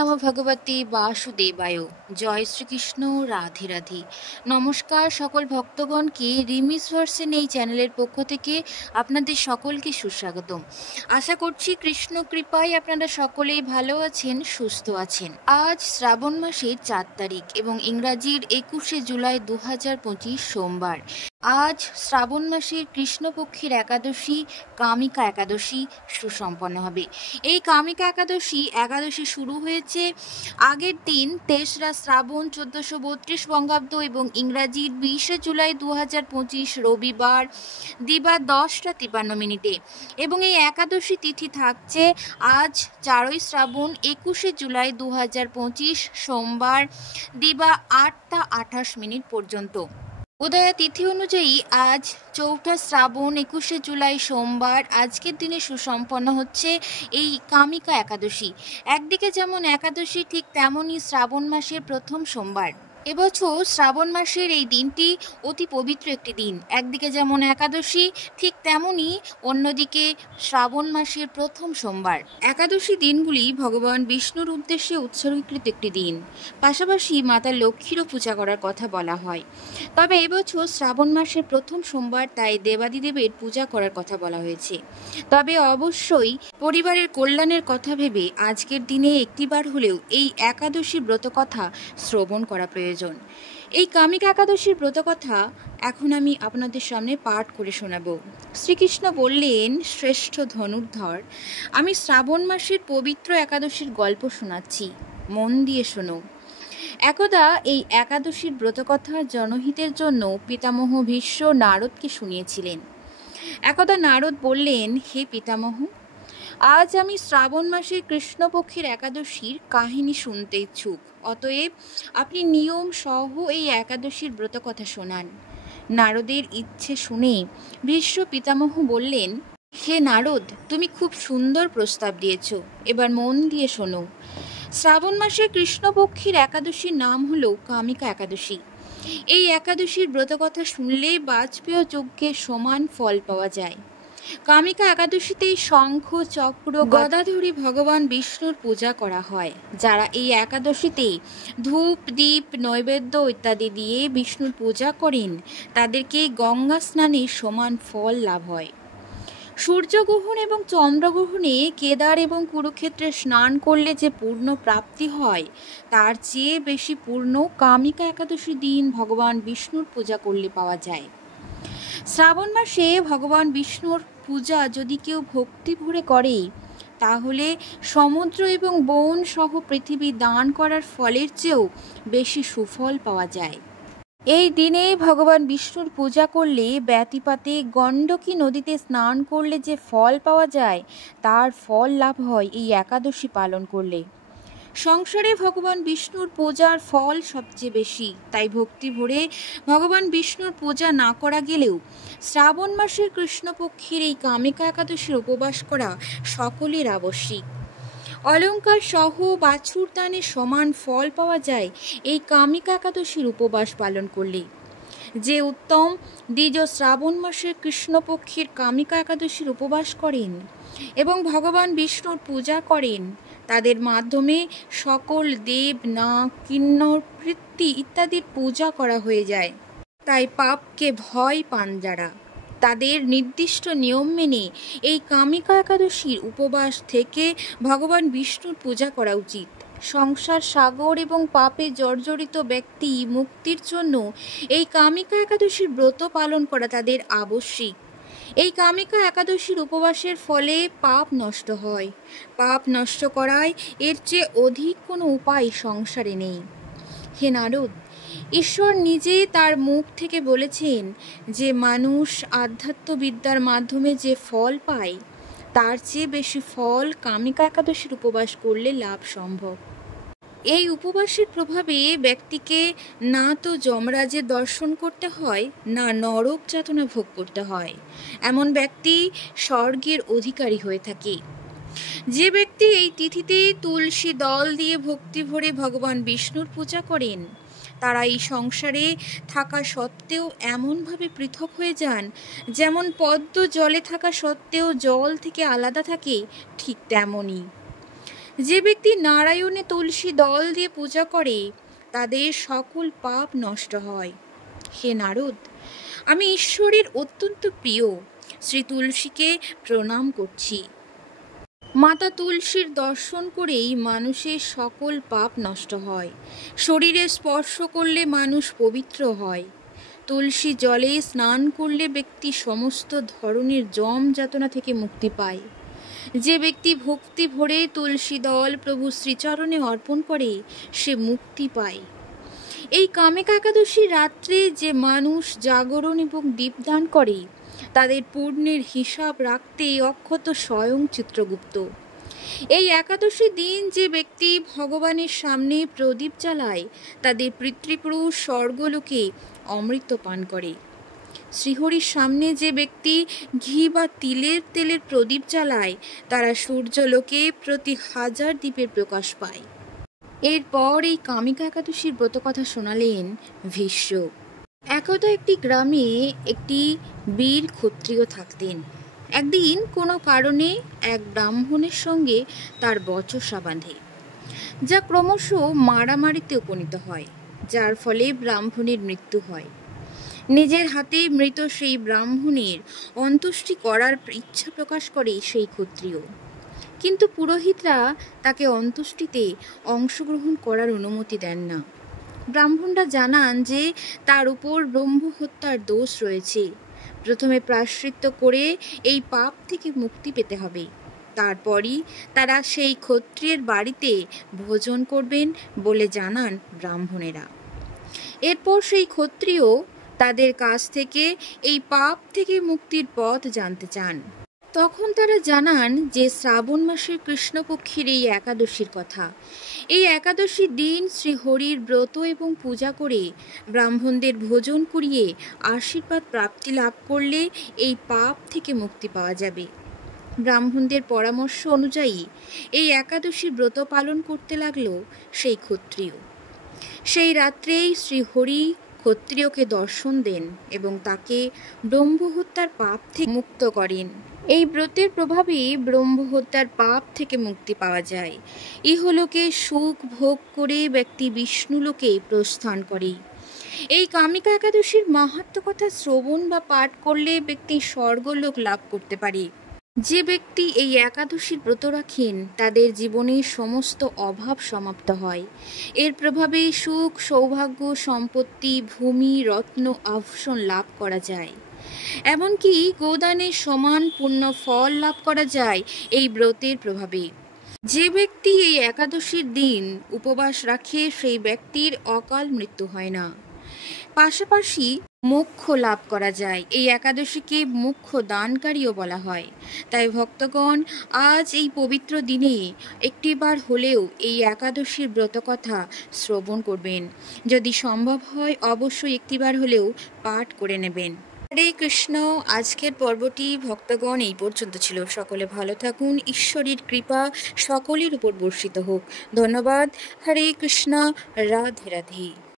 নমো ভগবতে বাসুদেবায়। জয় শ্রীকৃষ্ণ। রাধে রাধে। নমস্কার সকল ভক্তগণকে। রিমিস ভার্সন এই চ্যানেলের পক্ষ থেকে আপনাদের সকলকে সুস্বাগতম। আশা করছি কৃষ্ণ কৃপায় আপনারা সকলেই ভালো আছেন, সুস্থ আছেন। আজ শ্রাবণ মাসের 4 তারিখ এবং ইংরাজির 21শে জুলাই 2025 সোমবার। আজ শ্রাবণ মাসের কৃষ্ণপক্ষের একাদশী কামিকা একাদশী সুসম্পন্ন হবে। এই কামিকা একাদশী শুরু হয়েছে আগের দিন 23রা শ্রাবণ 1432 বঙ্গাব্দ এবং ইংরাজির 20শে জুলাই 2025 রবিবার দিবা 10টা 53 মিনিটে এবং এই একাদশী তিথি থাকছে আজ 4ই শ্রাবণ 21শে জুলাই 2025 সোমবার দিবা 8টা 28 মিনিট পর্যন্ত। উদয়া তিথি অনুযায়ী আজ 4ঠা শ্রাবণ 21শে জুলাই সোমবার আজকের দিনে সুসম্পন্ন হচ্ছে এই কামিকা একাদশী। একদিকে যেমন একাদশী ঠিক তেমনই শ্রাবণ মাসের প্রথম সোমবার। এবছর শ্রাবণ মাসের এই দিনটি অতি পবিত্র একটি দিন। একদিকে যেমন একাদশী ঠিক তেমনই অন্যদিকে শ্রাবণ মাসের প্রথম সোমবার। একাদশী দিনগুলি ভগবান বিষ্ণুর উদ্দেশ্যে উৎসর্গীকৃত একটি দিন। পাশাপাশি মাতা লক্ষ্মীরও পূজা করার কথা বলা হয়। তবে এবছর শ্রাবণ মাসের প্রথম সোমবার, তাই দেবাদিদেবের পূজা করার কথা বলা হয়েছে। তবে অবশ্যই পরিবারের কল্যাণের কথা ভেবে আজকের দিনে একটিবার হলেও এই একাদশী ব্রতকথা শ্রবণ করা প্রয়োজন। এই কামিকা একাদশীর ব্রতকথা এখন আমি আপনাদের সামনে পাঠ করে শোনাব। শ্রীকৃষ্ণ বললেন, শ্রেষ্ঠ ধনুর্ধর, আমি শ্রাবণ মাসের পবিত্র একাদশীর গল্প শোনাচ্ছি, মন দিয়ে শোনো। একদা এই একাদশীর ব্রতকথা জনহিতের জন্য পিতামহ ভীষ্ম নারদকে শুনিয়েছিলেন। একদা নারদ বললেন, হে পিতামহ, আজ আমি শ্রাবণ মাসের কৃষ্ণপক্ষের একাদশীর কাহিনী শুনতে ইচ্ছুক। অতএব আপনি নিয়ম সহ এই একাদশীর ব্রতকথা শোনান। নারদের ইচ্ছে শুনে ভীষ্ম পিতামহ বললেন, হে নারদ, তুমি খুব সুন্দর প্রস্তাব দিয়েছ, এবার মন দিয়ে শোনো। শ্রাবণ মাসের কৃষ্ণপক্ষের একাদশীর নাম হলো কামিকা একাদশী। এই একাদশীর ব্রতকথা শুনলে বাজপেয় যজ্ঞের সমান ফল পাওয়া যায়। কামিকা একাদশীতেই শঙ্খ চক্র গদা ধরে ভগবান বিষ্ণুর পূজা করা হয়। যারা এই একাদশীতে ধূপ দীপ নৈবেদ্য ইত্যাদি দিয়ে বিষ্ণুর পূজা করেন তাদেরকে গঙ্গা স্নানের সমান ফল লাভ হয়। সূর্যগ্রহণ এবং চন্দ্রগ্রহণে কেদার এবং কুরুক্ষেত্রে স্নান করলে যে পূর্ণ প্রাপ্তি হয় তার চেয়ে বেশি পূর্ণ কামিকা একাদশী দিন ভগবান বিষ্ণুর পূজা করলে পাওয়া যায়। শ্রাবণ মাসে ভগবান বিষ্ণুর পূজা যদি কেউ ভক্তি ভরে করে তাহলে সমুদ্র এবং বন সহ পৃথিবী দান করার ফলের চেয়েও বেশি সুফল পাওয়া যায়। এই দিনে ভগবান বিষ্ণুর পূজা করলে ব্যতিপাতে গণ্ডকী নদীতে স্নান করলে যে ফল পাওয়া যায় তার ফল লাভ হয় এই একাদশী পালন করলে। সংসারে ভগবান বিষ্ণুর পূজার ফল সবচেয়ে বেশি, তাই ভক্তি ভরে ভগবান বিষ্ণুর পূজা না করা গেলেও শ্রাবণ মাসের কৃষ্ণপক্ষের এই কামিকা একাদশীর উপবাস করা সকলের আবশ্যিক। অলঙ্কার সহ বাছুর দানের সমান ফল পাওয়া যায় এই কামিকা একাদশীর উপবাস পালন করলে। যে উত্তম দ্বিজ শ্রাবণ মাসের কৃষ্ণপক্ষের কামিকা একাদশীর উপবাস করেন এবং ভগবান বিষ্ণুর পূজা করেন তাদের মাধ্যমে সকল দেব নাগ কিন্নর পৃথ্বী ইত্যাদির পূজা করা হয়ে যায়। তাই পাপকে ভয় পান যারা, তাদের নির্দিষ্ট নিয়ম মেনে এই কামিকা একাদশীর উপবাস থেকে ভগবান বিষ্ণুর পূজা করা উচিত। সংসার সাগর এবং পাপে জর্জরিত ব্যক্তি মুক্তির জন্য এই কামিকা একাদশীর ব্রত পালন করা তাদের আবশ্যিক। এই কামিকা একাদশীর উপবাসের ফলে পাপ নষ্ট হয়। পাপ নষ্ট করায় এর চেয়ে অধিক কোনো উপায় সংসারে নেই। হে নারদ, ঈশ্বর নিজে তার মুখ থেকে বলেছেন যে মানুষ আধ্যাত্মবিদ্যার মাধ্যমে যে ফল পায় তার চেয়ে বেশি ফল কামিকা একাদশীর উপবাস করলে লাভ সম্ভব। এই উপবাসের প্রভাবে ব্যক্তিকে না তো যমরাজের দর্শন করতে হয় না নরক যাতনা ভোগ করতে হয়। এমন ব্যক্তি স্বর্গের অধিকারী হয়ে থাকে। যে ব্যক্তি এই তিথিতে তুলসী দল দিয়ে ভক্তি ভরে ভগবান বিষ্ণুর পূজা করেন তারা এই সংসারে থাকা সত্ত্বেও এমনভাবে পৃথক হয়ে যান যেমন পদ্ম জলে থাকা সত্ত্বেও জল থেকে আলাদা থাকে, ঠিক তেমনই। যে ব্যক্তি নারায়ণে তুলসী দল দিয়ে পূজা করে তাদের সকল পাপ নষ্ট হয়। হে নারদ, আমি ঈশ্বরের অত্যন্ত প্রিয় শ্রী তুলসীকে প্রণাম করছি। মাতা তুলসীর দর্শন করেই মানুষের সকল পাপ নষ্ট হয়। শরীরে স্পর্শ করলে মানুষ পবিত্র হয়। তুলসী জলে স্নান করলে ব্যক্তি সমস্ত ধরনের যম যাতনা থেকে মুক্তি পায়। যে ব্যক্তি ভক্তি ভরে তুলসী দল প্রভু শ্রীচরণে অর্পণ করে সে মুক্তি পায়। এই কামিকা একাদশী রাত্রে যে মানুষ জাগরণ এবং দীপদান করে তাদের পুণ্যের হিসাব রাখতে অক্ষত স্বয়ং চিত্রগুপ্ত। এই একাদশী দিন যে ব্যক্তি ভগবানের সামনে প্রদীপ জ্বালায় তাদের পিতৃপুরুষ স্বর্গলোকে অমৃত পান করে। শ্রীহরির সামনে যে ব্যক্তি ঘি বা তেলের প্রদীপ জ্বালায় তারা সূর্যলোকে প্রতি 1000 দীপের প্রকাশ পায়। এরপর এই কামিকা একাদশীর ব্রতকথা শোনালেন ভীষ্ম। একদা একটি গ্রামে একটি বীর ক্ষত্রিয় থাকতেন। একদিন কোনো কারণে এক ব্রাহ্মণের সঙ্গে তার বচসা বাঁধে, যা ক্রমশ মারামারিতে উপনীত হয়, যার ফলে ব্রাহ্মণের মৃত্যু হয়। নিজের হাতে মৃত সেই ব্রাহ্মণের অন্ত্যেষ্টি করার ইচ্ছা প্রকাশ করে সেই ক্ষত্রিয়, কিন্তু পুরোহিতরা তাকে অন্ত্যেষ্টিতে অংশগ্রহণ করার অনুমতি দেন না। ব্রাহ্মণরা জানান যে তার উপর ব্রহ্ম হত্যার দোষ রয়েছে। প্রথমে প্রায়শ্চিত্ত করে এই পাপ থেকে মুক্তি পেতে হবে, তারপরই তারা সেই ক্ষত্রিয়ের বাড়িতে ভোজন করবেন বলে জানান ব্রাহ্মণেরা। এরপর সেই ক্ষত্রিয় তাদের কাছ থেকে এই পাপ থেকে মুক্তির পথ জানতে চান। তখন তারা জানান যে শ্রাবণ মাসের কৃষ্ণপক্ষের এই একাদশীর কথা। এই একাদশীর দিন শ্রীহরির ব্রত এবং পূজা করে ব্রাহ্মণদের ভোজন করিয়ে আশীর্বাদ প্রাপ্তি লাভ করলে এই পাপ থেকে মুক্তি পাওয়া যাবে। ব্রাহ্মণদের পরামর্শ অনুযায়ী এই একাদশীর ব্রত পালন করতে লাগলো সেই ক্ষত্রিয়। সেই রাত্রেই শ্রীহরি ক্ষত্রিয়কে দর্শন দেন এবং তাকে ব্রহ্মহত্যার পাপ থেকে মুক্ত করেন। এই ব্রতের প্রভাবে ব্রহ্মহত্যার পাপ থেকে মুক্তি পাওয়া যায়। ইহলোকে সুখ ভোগ করে ব্যক্তি বিষ্ণুলোকে প্রস্থান করে। এই কামিকা একাদশীর মাহাত্ম্য কথা শ্রবণ বা পাঠ করলে ব্যক্তি স্বর্গলোক লাভ করতে পারে। যে ব্যক্তি এই একাদশীর ব্রত রাখেন তাদের জীবনে সমস্ত অভাব সমাপ্ত হয়। এর প্রভাবে সুখ, সৌভাগ্য, সম্পত্তি, ভূমি, রত্ন, আভূষণ লাভ করা যায়। এমনকি গোদানের সমান পুণ্য ফল লাভ করা যায় এই ব্রতের প্রভাবে। যে ব্যক্তি এই একাদশীর দিন উপবাস রাখে সেই ব্যক্তির অকাল মৃত্যু হয় না। পাশাপাশি মোক্ষ লাভ করা যায়। এই একাদশীকে মোক্ষ দানকারীও বলা হয়। তাই ভক্তগণ আজ এই পবিত্র দিনে একটিবার হলেও এই একাদশীর ব্রতকথা শ্রবণ করবেন। যদি সম্ভব হয় অবশ্যই একটিবার হলেও পাঠ করে নেবেন। হরে কৃষ্ণ। আজকের পর্বটি ভক্তগণ এই পর্যন্ত ছিল। সকলে ভালো থাকুন। ঈশ্বরের কৃপা সকলের উপর বর্ষিত হোক। ধন্যবাদ। হরে কৃষ্ণ। রাধে রাধে।